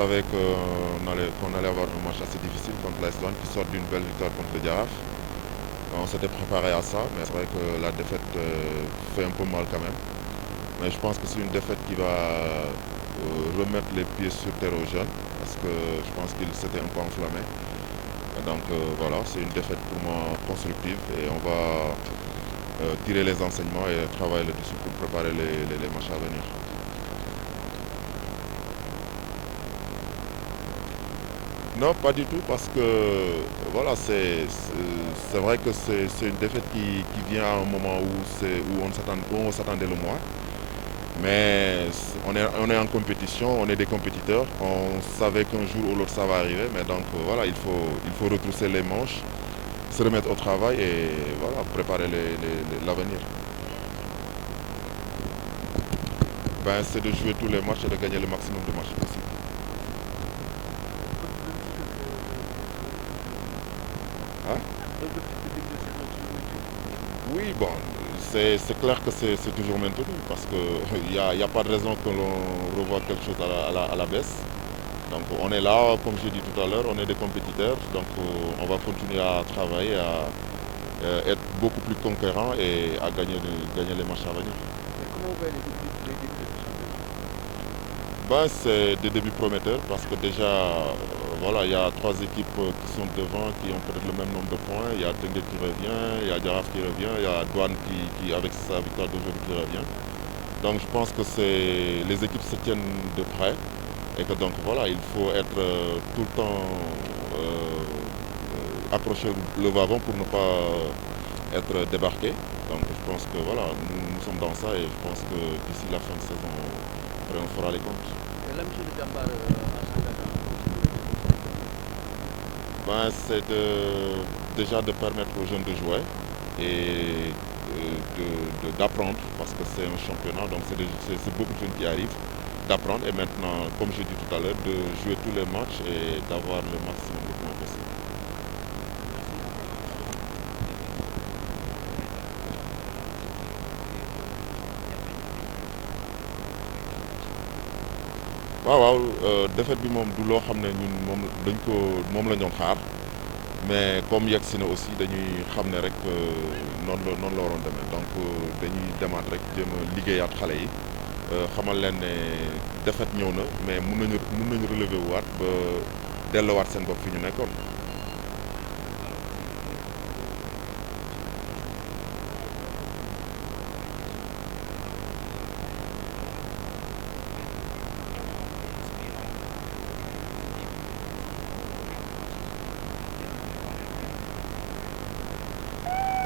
savait qu'on allait avoir un match assez difficile contre l'AS Douanes qui sort d'une belle victoire contre le Jaraaf. On s'était préparé à ça, mais c'est vrai que la défaite fait un peu mal quand même. Mais je pense que c'est une défaite qui va remettre les pieds sur terre aux jeunes, parce que je pense qu'ils s'étaient un peu enflammés. Et donc voilà, c'est une défaite pour moi constructive et on va tirer les enseignements et travailler là-dessus pour préparer les matchs à venir. Non, pas du tout, parce que voilà, c'est vrai que c'est une défaite qui vient à un moment où on s'attendait le moins. Mais on est en compétition, on est des compétiteurs. On savait qu'un jour ou l'autre ça va arriver, mais donc voilà, il faut retrousser les manches, se remettre au travail et voilà, préparer l'avenir. Ben, c'est de jouer tous les matchs et de gagner le maximum de matchs possible. Hein? Oui, bon, c'est clair que c'est toujours maintenu parce qu'il n'y a pas de raison que l'on revoie quelque chose à la baisse. Donc on est là, comme j'ai dit tout à l'heure, on est des compétiteurs, donc on va continuer à travailler, à être beaucoup plus conquérant et à gagner les matchs à venir. Et comment vous voyez les débuts de ce championnat? Ben, c'est des débuts prometteurs parce que déjà, voilà, il y a trois équipes qui sont devant, qui ont peut-être le même nombre de points. Il y a Tengue qui revient, il y a Giraffe qui revient, il y a Douane avec sa victoire d'aujourd'hui, qui revient. Donc je pense que les équipes se tiennent de près et que donc voilà, il faut être tout le temps accroché le wagon pour ne pas être débarqué. Donc je pense que voilà, nous sommes dans ça et je pense que d'ici la fin de saison, après, on fera les comptes. Et l'amitié de Jambar à Sandaga, qu'est-ce que vous leur conseillez? Ben, c'est déjà de permettre aux jeunes de jouer et d'apprendre parce que c'est un championnat, donc c'est beaucoup de jeunes qui arrivent, d'apprendre et maintenant, comme je dis tout à l'heure, de jouer tous les matchs et d'avoir le maximum de points possible. waaw waaw défaite bi moom du loo xam ne ñun moom la ñoon xaar mais comme yegg si na aussi dañuy xam ne rek noonu la waroon demee donc dañuy demaat rek jéem a liggéeyaat xale yi xamal leen ne défaite ñëw na mais mun nañu relever waat ba delluwaat seen bopp fi ñu nekkoon.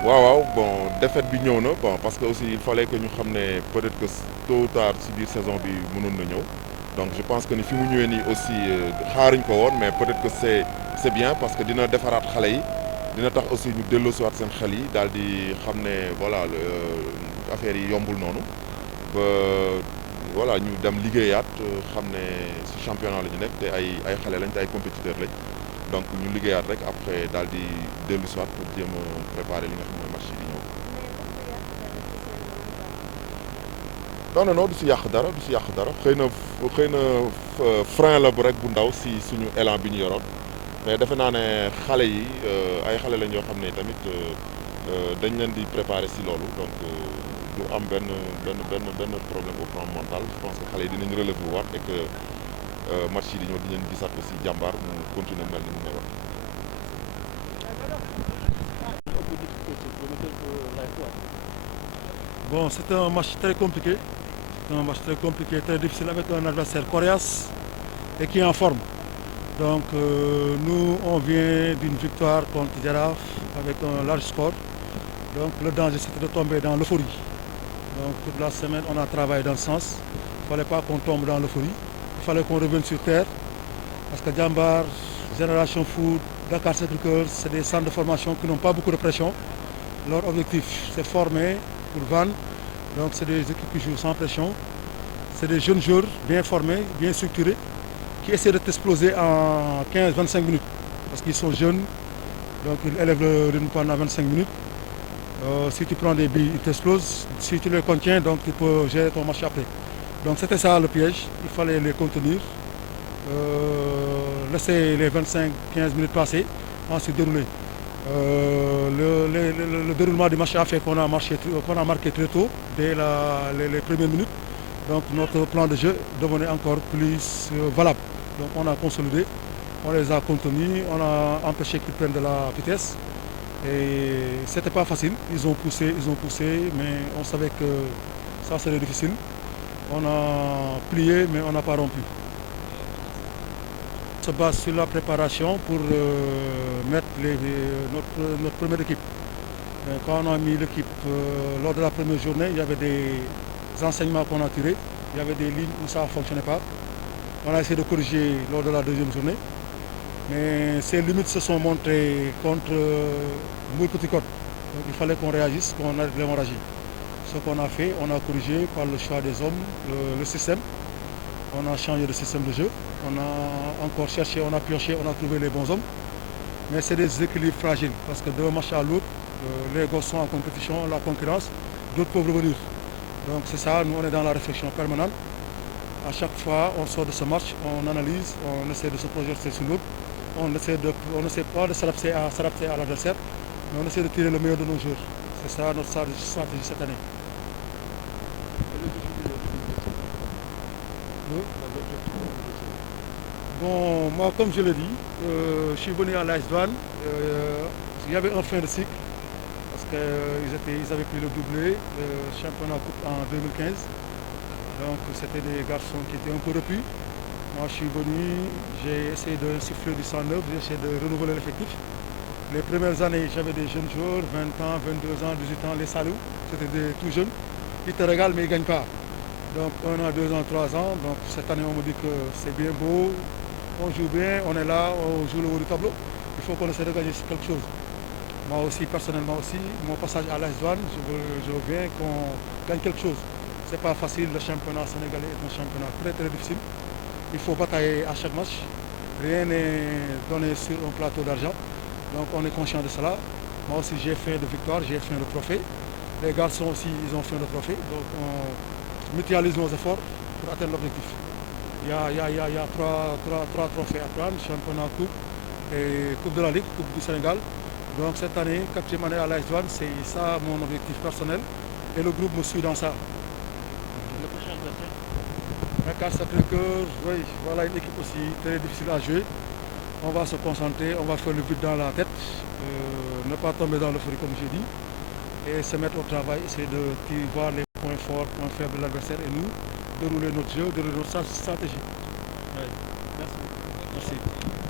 waaw waaw bon défaite bi ñëw na bon parce que aussi il fallait que ñu xam ne peut-être que tôt ou tard si biir saison bi mënoon na ñëw donc je pense que ni fi mu ñëwee nii aussi xaaruñ ko woon mais peut-être que c'est bien parce que dina defaraat xale yi dina tax aussi ñu delloosiwaat seen xel yi daal di xam ne voilà affaire yi yombul noonu ba voilà ñu dem liggéeyaat xam ne si championnat la ñu nekk te ay xale lañ te ay compétiteurs lañ. donc ñu liggéeyaat rek après daal di dellu si waat pour jéem a préparer li nga xam mooy match yi di ñëw. non non non du si yàq dara du si yàq dara xëy na frein la bu rek bu ndaw si suñu élan bi ñu yoroon mais defe naa ne xale yi ay xale lañ yoo xam ne tamit dañ leen di préparer si loolu donc du am benn problème au plan mental je pense que xale yi dinañ relever waat et que match yi di ñëw dinañ gisaat aussi jàmbaar mu continuer mel ni mu meloon. Bon, c'était un match très compliqué. C'était un match très compliqué, très difficile avec un adversaire coriace et qui est en forme. Donc nous, on vient d'une victoire contre Giraffe avec un large score. Donc le danger, c'était de tomber dans l'euphorie. Donc toute la semaine, on a travaillé dans ce sens. Il ne fallait pas qu'on tombe dans l'euphorie. Il fallait qu'on revienne sur terre. Parce que Jambar, Génération Foot, Dakar Sacré-Cœur, c'est des centres de formation qui n'ont pas beaucoup de pression. Leur objectif, c'est former pour vendre. Donc c'est des équipes qui jouent sans pression. C'est des jeunes joueurs bien formés, bien structurés, qui essaient de t'exploser en 15-25 minutes. Parce qu'ils sont jeunes, donc ils élèvent le rythme pendant 25 minutes. Si tu prends des billes, ils t'explosent. Si tu les contiens, donc tu peux gérer ton match après. Donc c'était ça le piège. Il fallait les contenir laisser les 25-15 minutes passer, ensuite dérouler. Le déroulement du match a fait qu'on a marqué très tôt, dès les premières minutes. Donc notre plan de jeu devenait encore plus valable. Donc on a consolidé, on les a contenus, on a empêché qu'ils prennent de la vitesse. Et c'était pas facile, ils ont poussé, mais on savait que ça serait difficile. On a plié, mais on n'a pas rompu. On se base sur la préparation pour mettre notre première équipe. Quand on a mis l'équipe lors de la première journée, il y avait des enseignements qu'on a tirés, il y avait des lignes où ça ne fonctionnait pas. On a essayé de corriger lors de la deuxième journée, mais ces limites se sont montrées contre Mbour Petite Côte. Donc il fallait qu'on réagisse, qu'on arrête l'hémorragie. Ce qu'on a fait, on a corrigé par le choix des hommes, le système. On a changé de système de jeu, on a encore cherché, on a pioché, on a trouvé les bons hommes. Mais c'est des équilibres fragiles parce que d'un match à l'autre, les gosses sont en compétition, la concurrence, d'autres peuvent revenir. Donc c'est ça, nous on est dans la réflexion permanente. À chaque fois, on sort de ce match, on analyse, on essaie de se projeter sur l'autre. On essaie pas de s'adapter à l'adversaire, mais on essaie de tirer le meilleur de nos joueurs. C'est ça notre stratégie cette année. Bon, moi, comme je l'ai dit, je suis venu à l'AS Douanes. Il y avait un fin de cycle parce qu'ils avaient pris le doublé, le championnat coupe en 2015. Donc, c'était des garçons qui étaient un peu repus. Moi, je suis venu, j'ai essayé de souffler du sang neuf, j'ai essayé de renouveler l'effectif. Les premières années, j'avais des jeunes joueurs, 20 ans, 22 ans, 18 ans, les salauds. C'était des tout jeunes. Ils te régalent, mais ils ne gagnent pas. Donc, 1 an, 2 ans, 3 ans. Donc, cette année, on me dit que c'est bien beau. On joue bien, on est là, on joue le haut du tableau. Il faut qu'on essaie de gagner quelque chose. Moi aussi, personnellement aussi, mon passage à l'AS Douanes, je veux bien qu'on gagne quelque chose. C'est pas facile, le championnat sénégalais est un championnat très très difficile. Il faut batailler à chaque match. Rien n'est donné sur un plateau d'argent. Donc on est conscient de cela. Moi aussi j'ai fait de victoire, j'ai fait le trophée. Les garçons aussi, ils ont fait le trophée. Donc on mutualise nos efforts pour atteindre l'objectif. Il y a trois trophées à prendre, championnat, coupe et coupe de la Ligue, coupe du Sénégal. Donc cette année, 4e année à l'AS Douanes, c'est ça mon objectif personnel. Et le groupe me suit dans ça. Dakar Sacré-Cœur, oui, voilà une équipe aussi très difficile à jouer. On va se concentrer, on va faire le but dans la tête, ne pas tomber dans le fruit comme j'ai dit, et se mettre au travail, essayer de voir les points forts, points faibles de l'adversaire et nous, dérouler notre jeu, dérouler notre stratégie. Oui. Merci. Merci.